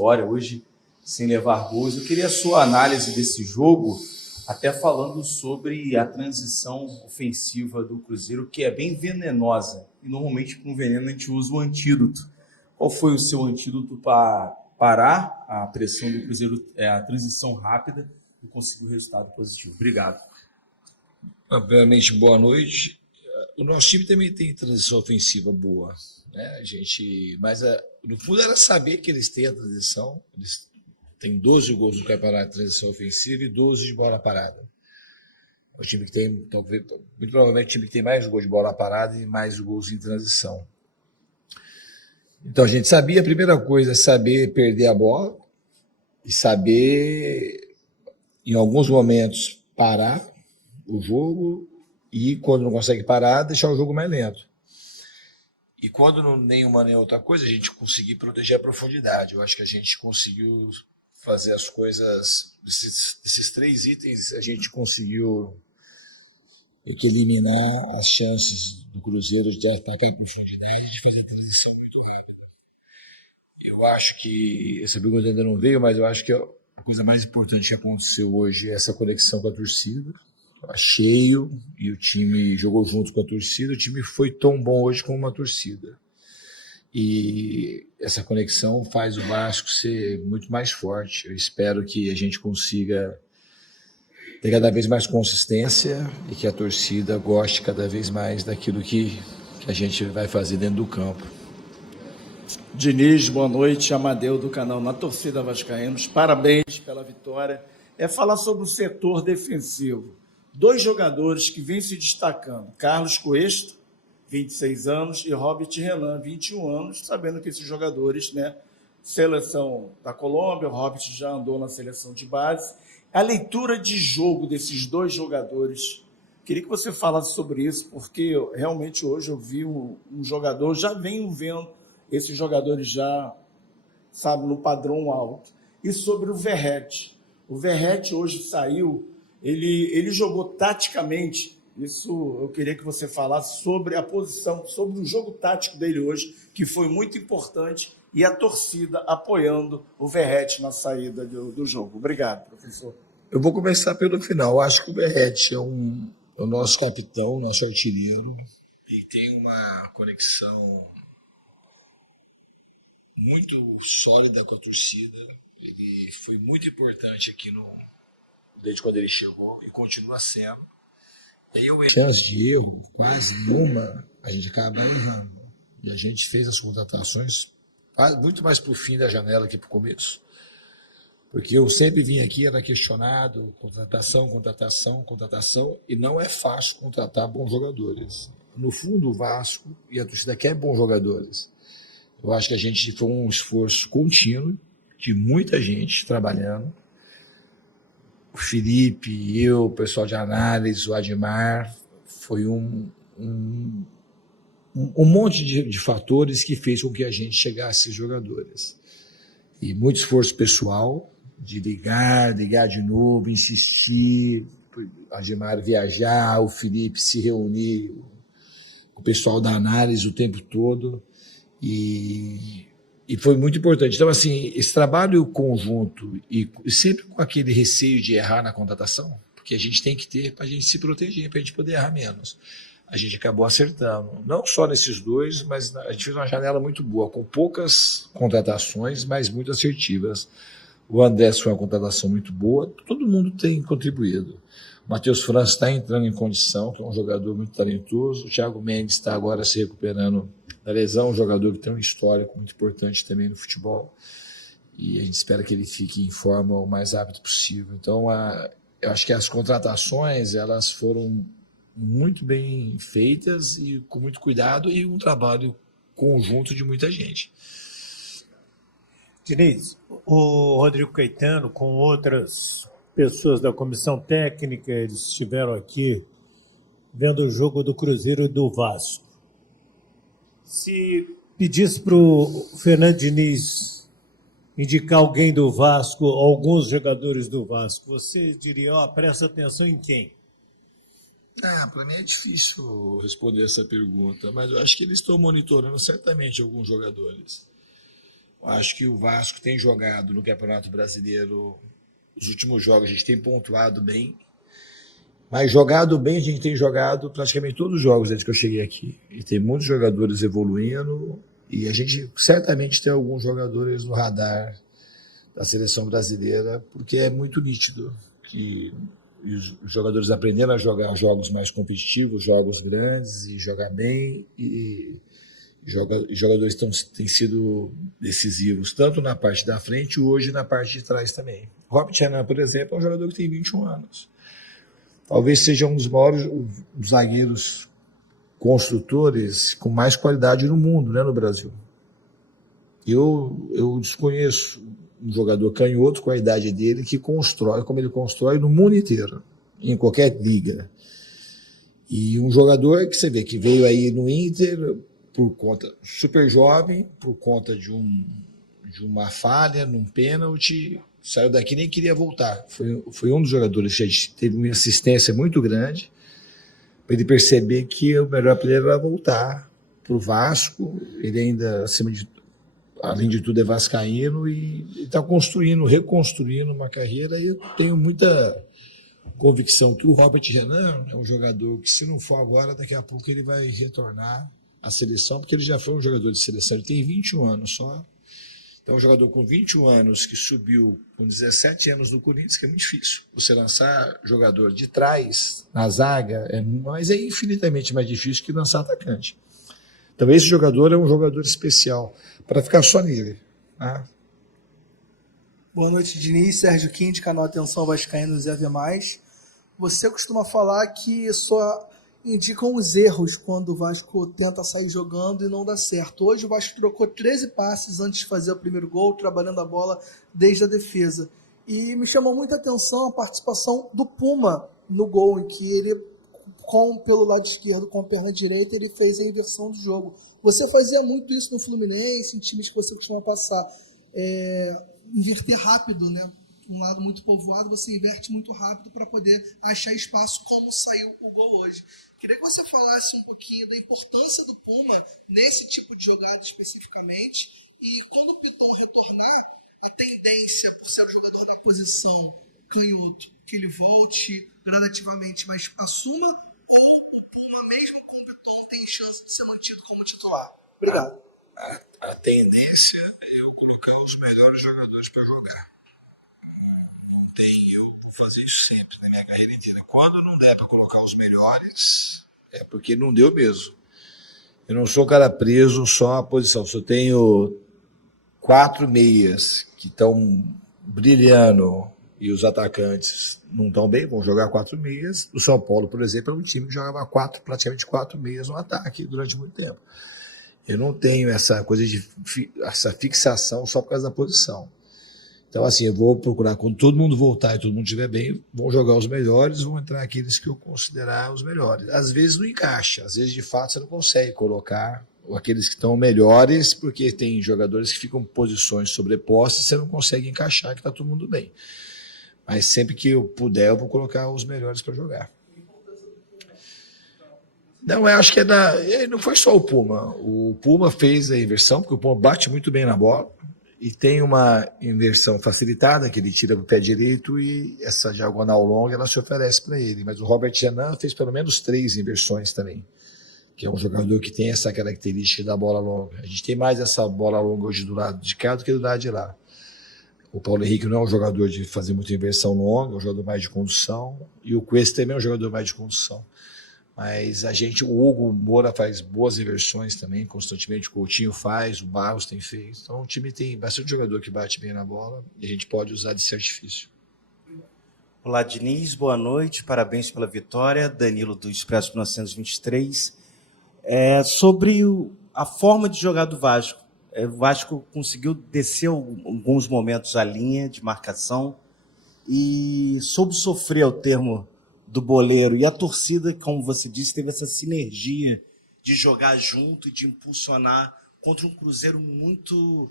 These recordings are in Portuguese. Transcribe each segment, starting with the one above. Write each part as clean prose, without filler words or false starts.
vitória hoje, sem levar gols. Eu queria a sua análise desse jogo, até falando sobre a transição ofensiva do Cruzeiro, que é bem venenosa. E normalmente com veneno a gente usa o antídoto. Qual foi o seu antídoto para parar a pressão do Cruzeiro, a transição rápida, e conseguir o resultado positivo? Obrigado. Primeiramente, boa noite. O nosso time também tem transição ofensiva boa, né? Mas no fundo era saber que eles têm a transição. Eles têm 12 gols no campeonato de transição ofensiva e 12 de bola parada. É o time que tem, talvez, muito provavelmente, o time que tem mais gols de bola parada e mais gols em transição. Então a gente sabia, a primeira coisa é saber perder a bola e saber, em alguns momentos, parar o jogo e, quando não consegue parar, deixar o jogo mais lento. E quando não nenhuma nem outra coisa, a gente conseguir proteger a profundidade. Eu acho que a gente conseguiu fazer as coisas, desses 3 itens, a gente conseguiu eliminar as chances do Cruzeiro de atacar em profundidade e de fazer transição muito rápida. Eu acho que, essa pergunta ainda não veio, mas eu acho que a coisa mais importante que aconteceu hoje é essa conexão com a torcida. Cheio, e o time jogou junto com a torcida. O time foi tão bom hoje como uma torcida. E essa conexão faz o Vasco ser muito mais forte. Eu espero que a gente consiga ter cada vez mais consistência e que a torcida goste cada vez mais daquilo que a gente vai fazer dentro do campo. Diniz, boa noite. Amadeu do canal Na Torcida Vascaínos. Parabéns pela vitória. É falar sobre o setor defensivo. 2 jogadores que vêm se destacando, Carlos Cuesta, 26 anos, e Robert Renan, 21 anos, sabendo que esses jogadores, né, seleção da Colômbia, o Robert já andou na seleção de base. A leitura de jogo desses 2 jogadores, queria que você falasse sobre isso, porque realmente hoje eu vi um jogador, já venho vendo esses jogadores já, sabe, no padrão alto. E sobre o Verratti. O Verratti hoje saiu. Ele jogou taticamente, isso eu queria que você falasse sobre a posição, sobre o jogo tático dele hoje, que foi muito importante, e a torcida apoiando o Verratti na saída do jogo. Obrigado, professor. Eu vou começar pelo final. Eu acho que o Verratti é o nosso capitão, nosso artilheiro, e tem uma conexão muito sólida com a torcida. Ele foi muito importante aqui desde quando ele chegou, e continua sendo. E aí chance de erro, quase nenhuma, a gente acaba errando. E a gente fez as contratações muito mais para o fim da janela que para o começo. Porque eu sempre vim aqui, era questionado, contratação, e não é fácil contratar bons jogadores. No fundo, o Vasco e a torcida quer bons jogadores. Eu acho que a gente foi um esforço contínuo, de muita gente trabalhando. O Felipe, eu, o pessoal de análise, o Admar, foi um monte de fatores que fez com que a gente chegasse a esses jogadores. E muito esforço pessoal, de ligar de novo, insistir, o Admar viajar, o Felipe se reunir com o pessoal da análise o tempo todo, e foi muito importante. Então, assim, esse trabalho conjunto e sempre com aquele receio de errar na contratação, porque a gente tem que ter para a gente se proteger, para a gente poder errar menos. A gente acabou acertando, não só nesses 2, mas a gente fez uma janela muito boa, com poucas contratações, mas muito assertivas. O Andrés foi uma contratação muito boa, todo mundo tem contribuído. O Matheus França está entrando em condição, que é um jogador muito talentoso. O Thiago Mendes está agora se recuperando da lesão, um jogador que tem um histórico muito importante também no futebol. E a gente espera que ele fique em forma o mais rápido possível. Então, eu acho que as contratações, elas foram muito bem feitas e com muito cuidado, e um trabalho conjunto de muita gente. Diniz, o Rodrigo Caetano, com outras pessoas da comissão técnica, eles estiveram aqui vendo o jogo do Cruzeiro e do Vasco. Se pedisse para o Fernando Diniz indicar alguém do Vasco, alguns jogadores do Vasco, você diria, presta atenção em quem? Para mim é difícil responder essa pergunta, mas eu acho que eles estão monitorando certamente alguns jogadores. Acho que o Vasco tem jogado no Campeonato Brasileiro, os últimos jogos a gente tem pontuado bem, mas jogado bem a gente tem jogado praticamente todos os jogos desde que eu cheguei aqui. E tem muitos jogadores evoluindo e a gente certamente tem alguns jogadores no radar da seleção brasileira, porque é muito nítido que os jogadores aprenderam a jogar jogos mais competitivos, jogos grandes e jogar bem, e jogadores têm sido decisivos, tanto na parte da frente e hoje na parte de trás também. Robert Renan, por exemplo, é um jogador que tem 21 anos. Talvez seja um dos maiores zagueiros construtores com mais qualidade no mundo, né, no Brasil. Eu desconheço um jogador canhoto com a idade dele que constrói como ele constrói no mundo inteiro, em qualquer liga. E um jogador que você vê que veio aí no Inter por conta super jovem, por conta de uma falha num pênalti, saiu daqui e nem queria voltar. Foi um dos jogadores que teve uma insistência muito grande para ele perceber que o melhor para ele era voltar para o Vasco. Ele ainda, além de tudo, é vascaíno e está reconstruindo uma carreira. E eu tenho muita convicção que o Robert Renan é um jogador que, se não for agora, daqui a pouco ele vai retornar à seleção, porque ele já foi um jogador de seleção. Ele tem 21 anos só. Então, um jogador com 21 anos que subiu com 17 anos no Corinthians, que é muito difícil. Você lançar jogador de trás, na zaga, mas é infinitamente mais difícil que lançar atacante. Então, esse jogador é um jogador especial, para ficar só nele. Tá? Boa noite, Diniz. Sérgio Quinte, canal Atenção Vascaínos e AV+. Você costuma falar que só indicam os erros quando o Vasco tenta sair jogando e não dá certo. Hoje o Vasco trocou 13 passes antes de fazer o primeiro gol, trabalhando a bola desde a defesa. E me chamou muita atenção a participação do Puma no gol, em que ele, pelo lado esquerdo, com a perna direita, ele fez a inversão do jogo. Você fazia muito isso no Fluminense, em times que você costuma passar. Inverter rápido, né? Um lado muito povoado, você inverte muito rápido para poder achar espaço, como saiu o gol hoje. Queria que você falasse um pouquinho da importância do Puma nesse tipo de jogada especificamente, e quando o Pitão retornar, a tendência, por ser o jogador na posição canhoto, que ele volte gradativamente, mas assuma, ou o Puma, mesmo com o Pitão, tem chance de ser mantido como titular? Obrigado. A tendência é eu colocar os melhores jogadores para jogar. Não tem eu fazer isso sempre na minha carreira inteira. Quando não der para colocar os melhores, é porque não deu mesmo. Eu não sou um cara preso só à posição. Se eu tenho 4 meias que estão brilhando e os atacantes não estão bem, vão jogar 4 meias. O São Paulo, por exemplo, é um time que jogava praticamente 4 meias no ataque durante muito tempo. Eu não tenho essa coisa essa fixação só por causa da posição. Então, assim, eu vou procurar, quando todo mundo voltar e todo mundo estiver bem, vão jogar os melhores, vão entrar aqueles que eu considerar os melhores. Às vezes não encaixa, às vezes, de fato, você não consegue colocar aqueles que estão melhores, porque tem jogadores que ficam em posições sobrepostas e você não consegue encaixar, que está todo mundo bem. Mas sempre que eu puder, eu vou colocar os melhores para jogar. Não, eu acho que não foi só o Puma. O Puma fez a inversão, porque o Puma bate muito bem na bola e tem uma inversão facilitada, que ele tira do pé direito e essa diagonal longa ela se oferece para ele. Mas o Robert Renan fez pelo menos 3 inversões também, que é um jogador que tem essa característica da bola longa. A gente tem mais essa bola longa hoje do lado de cá do que do lado de lá. O Paulo Henrique não é um jogador de fazer muita inversão longa, é um jogador mais de condução, e o Cuesta também é um jogador mais de condução. Mas o Hugo Moura faz boas inversões também, constantemente, o Coutinho faz, o Barros tem feito. Então o time tem bastante jogador que bate bem na bola e a gente pode usar desse artifício. Olá, Diniz, boa noite, parabéns pela vitória. Danilo do Expresso 1923. Sobre a forma de jogar do Vasco. O Vasco conseguiu descer alguns momentos a linha de marcação e soube sofrer o termo do Boleiro, e a torcida, como você disse, teve essa sinergia de jogar junto e de impulsionar contra um Cruzeiro muito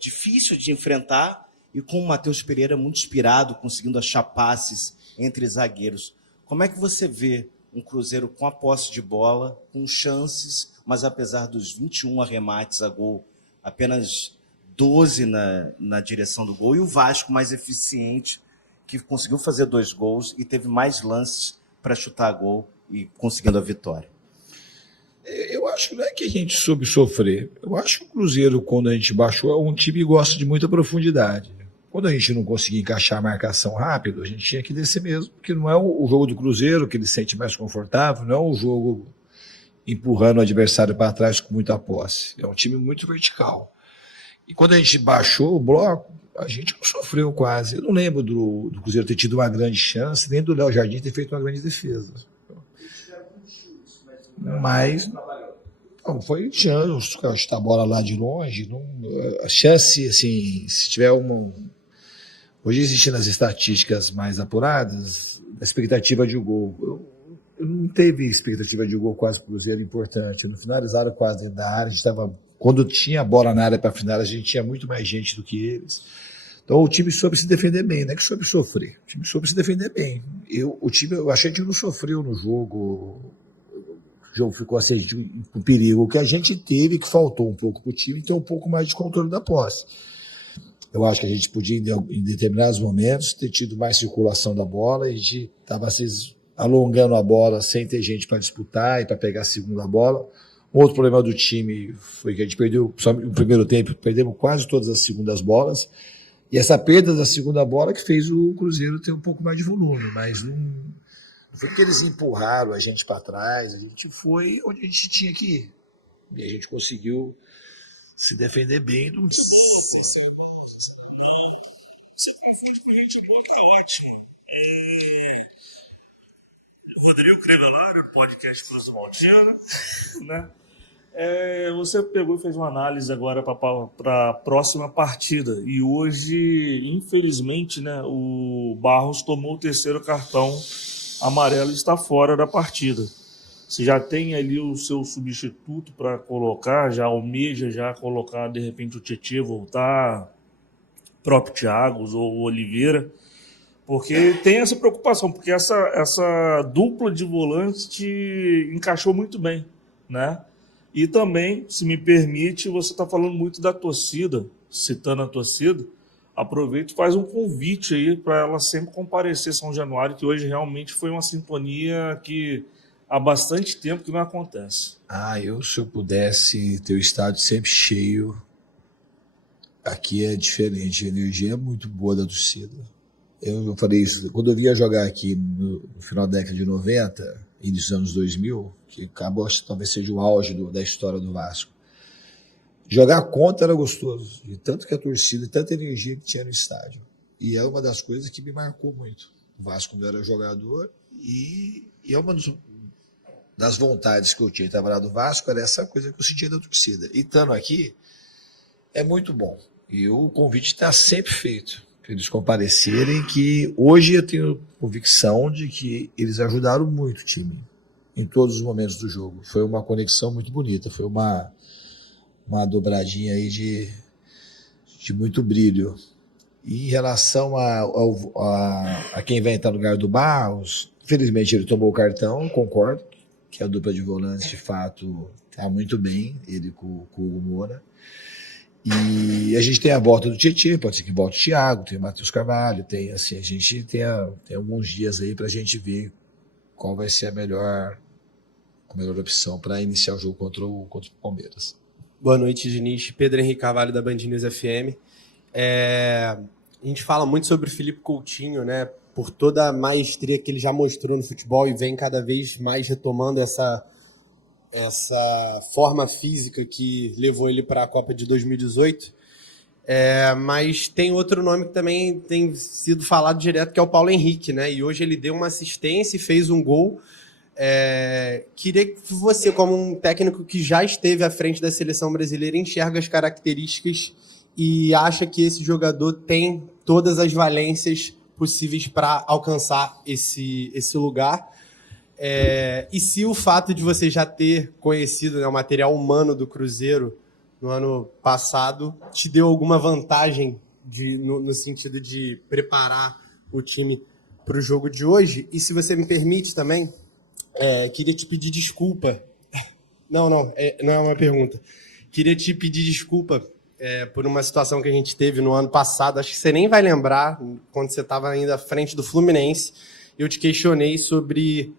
difícil de enfrentar, e com o Matheus Pereira muito inspirado, conseguindo achar passes entre zagueiros. Como é que você vê um Cruzeiro com a posse de bola, com chances, mas apesar dos 21 arremates a gol, apenas 12 na direção do gol, e o Vasco mais eficiente, que conseguiu fazer 2 gols e teve mais lances para chutar gol e conseguindo a vitória. Eu acho que não é que a gente soube sofrer. Eu acho que o Cruzeiro, quando a gente baixou, é um time que gosta de muita profundidade. Quando a gente não conseguia encaixar a marcação rápido, a gente tinha que descer mesmo, porque não é o jogo do Cruzeiro que ele sente mais confortável, não é um jogo empurrando o adversário para trás com muita posse. É um time muito vertical. E quando a gente baixou o bloco, a gente não sofreu quase. Eu não lembro do Cruzeiro ter tido uma grande chance, nem do Léo Jardim ter feito uma grande defesa. Mas não, foi chance, chutar a bola lá de longe. Não, a chance, assim, se tiver uma. Hoje existem nas estatísticas mais apuradas a expectativa de gol. Eu não teve expectativa de gol quase pro Cruzeiro importante. Não finalizaram quase dentro da área. A gente tava, quando tinha a bola na área para finalizar, a gente tinha muito mais gente do que eles. Então o time soube se defender bem, não é que soube sofrer. O time soube se defender bem. Eu achei que a gente não sofreu no jogo. O jogo ficou assim, com perigo. O que a gente teve, que faltou um pouco para o time, ter um pouco mais de controle da posse. Eu acho que a gente podia, em determinados momentos, ter tido mais circulação da bola, e a gente estava alongando a bola sem ter gente para disputar e para pegar a segunda bola. Um outro problema do time foi que a gente perdeu, só no primeiro tempo, perdemos quase todas as segundas bolas, e essa perda da segunda bola que fez o Cruzeiro ter um pouco mais de volume, mas não foi que eles empurraram a gente para trás, a gente foi onde a gente tinha que ir. E a gente conseguiu se defender bem de um time. Você confunde com gente boa, tá ótimo. Rodrigo Crivellaro, do podcast Cruz do Maltina, né? Você pegou e fez uma análise agora para a próxima partida. E hoje, infelizmente, né, o Barros tomou o 3º cartão amarelo e está fora da partida. Você já tem ali o seu substituto para colocar, já almeja já colocar, de repente, o Tietê voltar, próprio Thiago ou o Oliveira, porque tem essa preocupação, porque essa dupla de volante encaixou muito bem, né? E também, se me permite, você está falando muito da torcida, citando a torcida, aproveita e faz um convite aí para ela sempre comparecer São Januário, que hoje realmente foi uma sintonia que há bastante tempo que não acontece. Se eu pudesse ter o estádio sempre cheio, aqui é diferente, a energia é muito boa da torcida. Eu falei isso, quando eu ia jogar aqui no final da década de 90, início dos anos 2000, que acabou, talvez seja o auge da história do Vasco. Jogar contra era gostoso, de tanto que a torcida, tanta energia que tinha no estádio. E é uma das coisas que me marcou muito. O Vasco quando eu era jogador, e é uma das vontades que eu tinha de trabalhar do Vasco, era essa coisa que eu sentia da torcida. E estando aqui, é muito bom. E o convite está sempre feito para eles comparecerem, que hoje eu tenho convicção de que eles ajudaram muito o time em todos os momentos do jogo. Foi uma conexão muito bonita, foi uma dobradinha aí de muito brilho. E em relação a quem vai entrar no lugar do Barros, infelizmente ele tomou o cartão, concordo, que a dupla de volantes de fato está muito bem, ele com o Hugo Moura. E a gente tem a volta do Tietê, pode ser que volte o Thiago, tem o Matheus Carvalho, tem assim, a gente tem alguns dias aí para a gente ver qual vai ser a melhor opção para iniciar o jogo contra o Palmeiras. Boa noite, Diniz. Pedro Henrique Carvalho, da Band News FM. A gente fala muito sobre o Felipe Coutinho, né? Por toda a maestria que ele já mostrou no futebol e vem cada vez mais retomando essa forma física que levou ele para a Copa de 2018. Mas tem outro nome que também tem sido falado direto, que é o Paulo Henrique, né? E hoje ele deu uma assistência e fez um gol. Queria que você, como um técnico que já esteve à frente da seleção brasileira, enxerga as características e acha que esse jogador tem todas as valências possíveis para alcançar esse lugar. E se o fato de você já ter conhecido, né, o material humano do Cruzeiro no ano passado te deu alguma vantagem no sentido de preparar o time para o jogo de hoje? E se você me permite também, queria te pedir desculpa. Não é uma pergunta. Queria te pedir desculpa por uma situação que a gente teve no ano passado. Acho que você nem vai lembrar, quando você estava ainda à frente do Fluminense. Eu te questionei sobre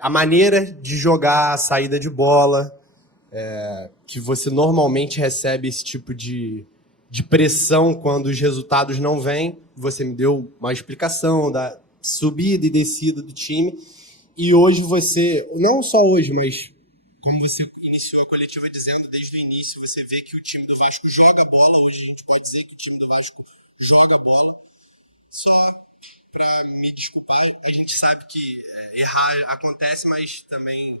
a maneira de jogar, a saída de bola, que você normalmente recebe esse tipo de pressão quando os resultados não vêm. Você me deu uma explicação da subida e descida do time. E hoje você, não só hoje, mas como você iniciou a coletiva dizendo desde o início, você vê que o time do Vasco joga bola. Hoje a gente pode dizer que o time do Vasco joga bola. Só para me desculpar, a gente sabe que errar acontece, mas também